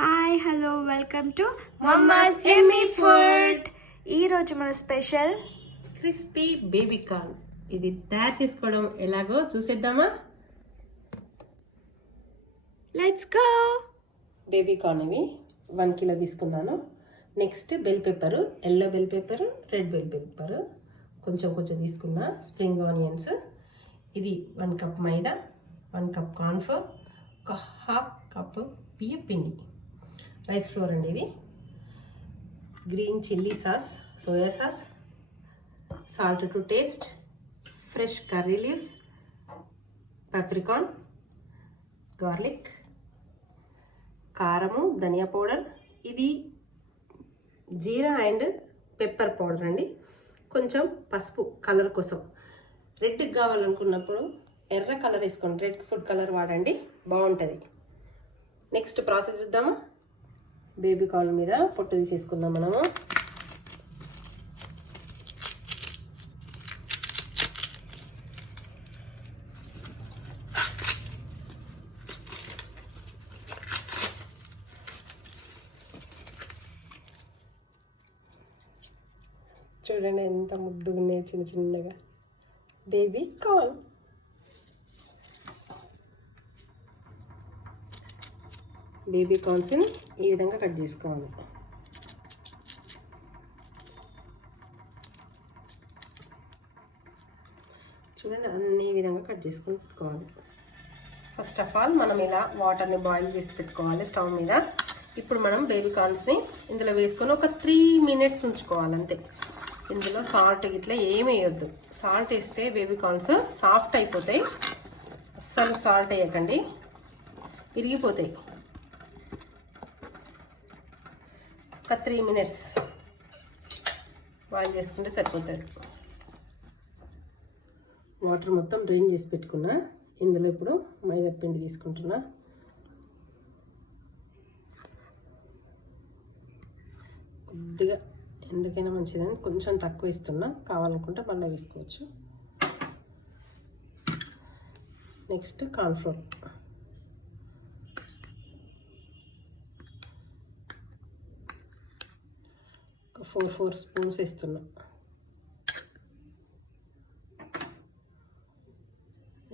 Hi hello welcome to Mamma's Yummy food. ఈరోజు మన special crispy baby corn. ఇది తయారు చేసుకోవడం ఎలాగో చూసేద్దామా? Let's go. బేబీ కార్న్ ఇవి 1 కిలో తీసుకున్నాను. Next bell pepper, yellow bell pepper, red bell pepper కొంచెం తీసుకున్నా. స్ప్రింగ్ ఆనియన్స్, ఇది 1 కప్ మైదా, 1 కప్ కార్న్ఫ్లోర్, ఒక 1/2 కప్ బియ్యం పిండి, రైస్ ఫ్లోర్ అండి. ఇవి green chilli sauce, soya sauce, salt to taste, fresh curry leaves, పాప్రికాన్, గార్లిక్, కారము, ధనియా పౌడర్, ఇది జీరా అండ్ పెప్పర్ పౌడర్ అండి. కొంచెం పసుపు కలర్ కోసం. రెడ్ కావాలనుకున్నప్పుడు ఎర్ర కలర్ వేసుకోండి, రెడ్ ఫుడ్ కలర్ వాడండి, బాగుంటుంది. నెక్స్ట్ ప్రాసెస్ చూద్దామా? బేబీ కార్న్ మీద పొట్టు తీసేసుకుందాం మనము. చూడండి ఎంత ముద్దుగా ఉన్నాయి, చిన్నగా బేబీ కార్న్. బేబీ కార్న్స్ని ఈ విధంగా కట్ చేసుకోవాలి. చూడండి అన్ని విధంగా కట్ చేసుకొని పెట్టుకోవాలి. ఫస్ట్ ఆఫ్ ఆల్ మనం ఇలా వాటర్ని బాయిల్ చేసి పెట్టుకోవాలి స్టవ్ మీద. ఇప్పుడు మనం బేబీ కార్న్స్ని ఇందులో వేసుకొని ఒక 3 మినిట్స్ ఉంచుకోవాలి అంతే. ఇందులో సాల్ట్ ఇట్లా ఏమి వేయొద్దు. సాల్ట్ వేస్తే బేబీ కార్న్స్ సాఫ్ట్ అయిపోతాయి. అస్సలు సాల్ట్ వేయకండి, ఇరిగిపోతాయి. ఒక 3 మినిట్స్ బాయిల్ చేసుకుంటే సరిపోతుంది. వాటర్ మొత్తం డ్రైన్ చేసి పెట్టుకున్నా. ఇందులో ఇప్పుడు మైదా పిండి తీసుకుంటున్నా. కొద్దిగా ఎందుకైనా మంచిదని కొంచెం తక్కువ ఇస్తున్నా, కావాలనుకుంటే మళ్ళీ వేసుకోవచ్చు. నెక్స్ట్ కార్న్ఫ్లోర్, ఒక 4 స్పూన్స్ వేస్తున్నా.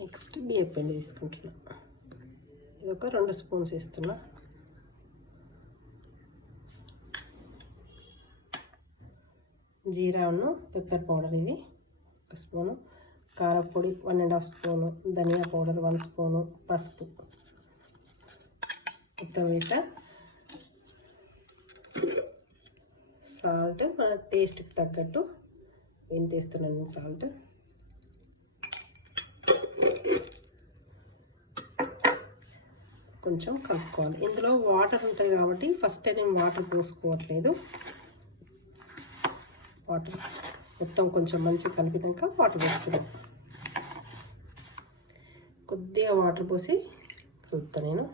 నెక్స్ట్ బియ్యం పిండి తీసుకుంటున్నా. ఇది ఒక 2 స్పూన్స్ వేస్తున్నా. జీరాను పెప్పర్ పౌడర్ ఇది 1 స్పూను, కారపొడి 1.5 స్పూను, ధనియా పౌడర్ 1 స్పూను, పసుపు మొత్తం వేసా. సాల్ట్ మన టేస్ట్కి తగ్గట్టు ఎంత వేస్తున్నాను నేను సాల్ట్. కొంచెం కలుపుకోవాలి. ఇందులో వాటర్ ఉంటుంది కాబట్టి ఫస్ట్ నేను వాటర్ పోసుకోవట్లేదు. వాటర్ మొత్తం కొంచెం మంచిగా కలిపినాక వాటర్ పోస్తున్నాను. కొద్దిగా వాటర్ పోసి కలుపుతా నేను.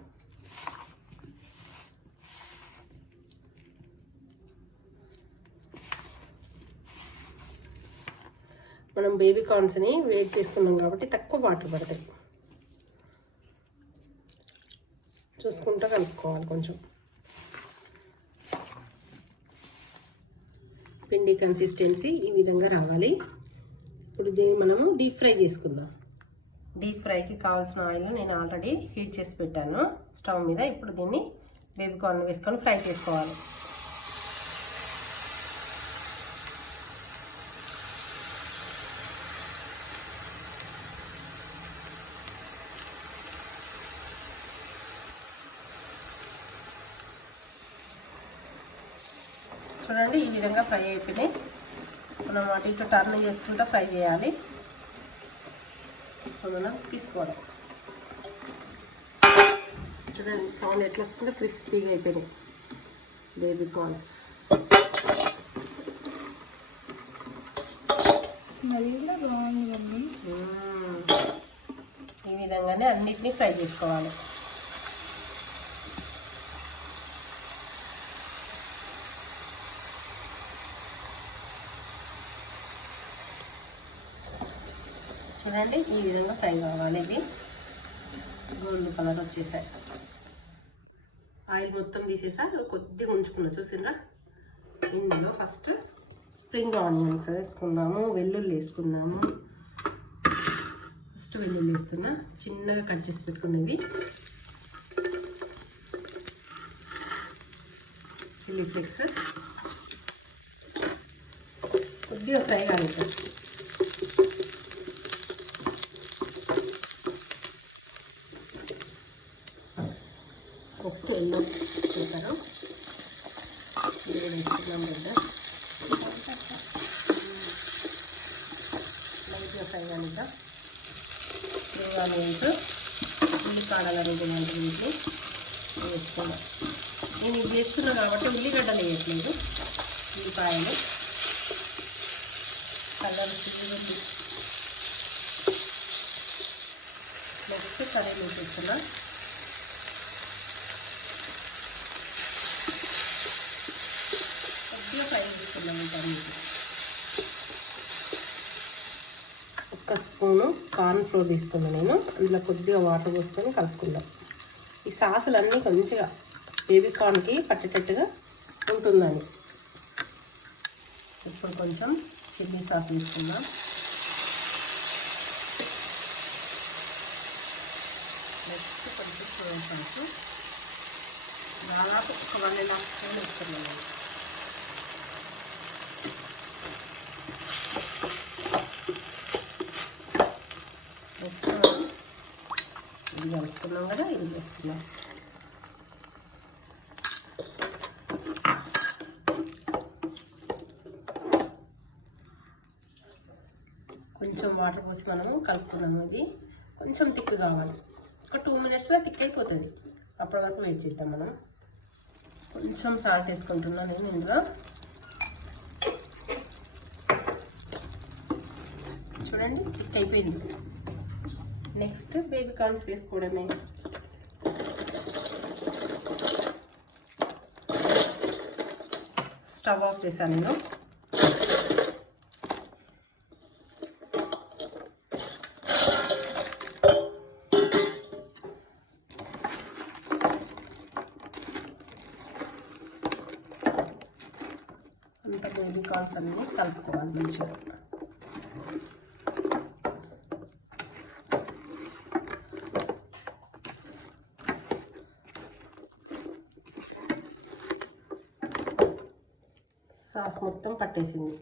మనం బేబీ కార్న్స్ని వేడి చేసుకున్నాం కాబట్టి తక్కువ వాటర్ పడతాయి. చూసుకుంటూ కలుపుకోవాలి. కొంచెం పిండి కన్సిస్టెన్సీ ఈ విధంగా రావాలి. ఇప్పుడు దీన్ని మనము డీప్ ఫ్రై చేసుకుందాం. డీప్ ఫ్రైకి కావాల్సిన ఆయిల్ నేను ఆల్రెడీ హీట్ చేసి పెట్టాను స్టవ్ మీద. ఇప్పుడు దీన్ని బేబీ కార్న్ వేసుకొని ఫ్రై చేసుకోవాలి. చూడండి ఈ విధంగా ఫ్రై అయిపోయినాయి. మనం అటు ఇటు టర్న్ చేసుకుంటూ ఫ్రై చేయాలి. మనం తీసుకోవడం చూడండి సౌండ్ ఎట్లా వస్తుందో, క్రిస్పీగా అయిపోయినాయి బేబీ కార్న్స్. స్మెల్ బాగుంది. ఈ విధంగానే అన్నిటినీ ఫ్రై చేసుకోవాలి. చూడండి ఈ విధంగా ఫ్రై కావాలి. ఇది గోల్డ్ కలర్ వచ్చేసాయి. ఆయిల్ మొత్తం తీసేసా, కొద్దిగా ఉంచుకున్నా చూసిండ్రా. ఇందులో ఫస్ట్ స్ప్రింగ్ ఆనియన్స్ వేసుకుందాము, వెల్లుల్లి వేసుకుందాము. ఫస్ట్ వెల్లుల్లి వేస్తున్నా, చిన్నగా కట్ చేసి పెట్టుకున్నవి. చిల్లీ ఫ్లేక్స్ కొద్దిగా ఫ్రై కాలేదు. నెక్స్ట్ ఎల్లో వేస్తారు, వేసుకున్నాం కదా. లైట్గా ఫ్రై కానిద్దాం. ఆనియన్స్ ఉల్లిపాయలు అనేది వీటిని వేసుకున్నాం. నేను ఇది వేసుకున్నాను కాబట్టి ఉల్లిగడ్డలు వేయట్లేదు, ఉల్లిపాయలు కలర్ చిల్లి. నెక్స్ట్ కర్రీ వేసేస్తున్నా. కొద్దిగా ఫ్రై చేసుకున్నాను. ఒక స్పూను కార్న్ ఫ్లోర్ తీసుకున్నాను నేను, అందులో కొద్దిగా వాటర్ పోసుకొని కలుపుకున్నాం. ఈ సాసులన్నీ కొంచెంగా బేబీ కార్న్కి పట్టేటట్టుగా ఉంటుందని. ఇప్పుడు కొంచెం చిల్లీ సాస్ తీసుకుందాం. నెక్స్ట్ కొంచెం సోయా సాసు, దాదాపు ఒక 1.5 స్పూన్ వేసుకున్నాను. నెక్స్ట్ ఇది కలుపుకున్నాం కదా, ఇది వేస్తున్నాం. కొంచెం వాటర్ పోసి మనము కలుపుకున్నాము. ఇది కొంచెం థిక్ కావాలి, ఒక 2 minutesలో థిక్ అయిపోతుంది. అప్పటి వరకు వెయిట్ చేద్దాం మనం. కొంచెం సాల్ట్ వేసుకుంటున్నాను నేను ఇందులో. చూడండి థిక్ అయిపోయింది. నెక్స్ట్ బేబీ కార్న్స్ వేసుకోవడమే. స్టవ్ ఆఫ్ చేశాను నేను. అంత బేబీ కార్న్స్ అన్నీ కలుపుకోవాలి మంచిగా. సాస్ మొత్తం పట్టేసింది.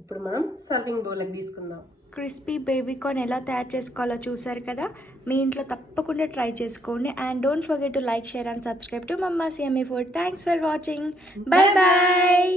ఇప్పుడు మనం సర్వింగ్ బౌల్కి తీసుకుందాం. క్రిస్పీ బేబీ కార్న్ ఎలా తయారు చేసుకోవాలో చూసారు కదా. మీ ఇంట్లో తప్పకుండా ట్రై చేసుకోండి. And don't forget to like, share and subscribe to Mamma's Yummy Food. Thanks for watching. Bye bye.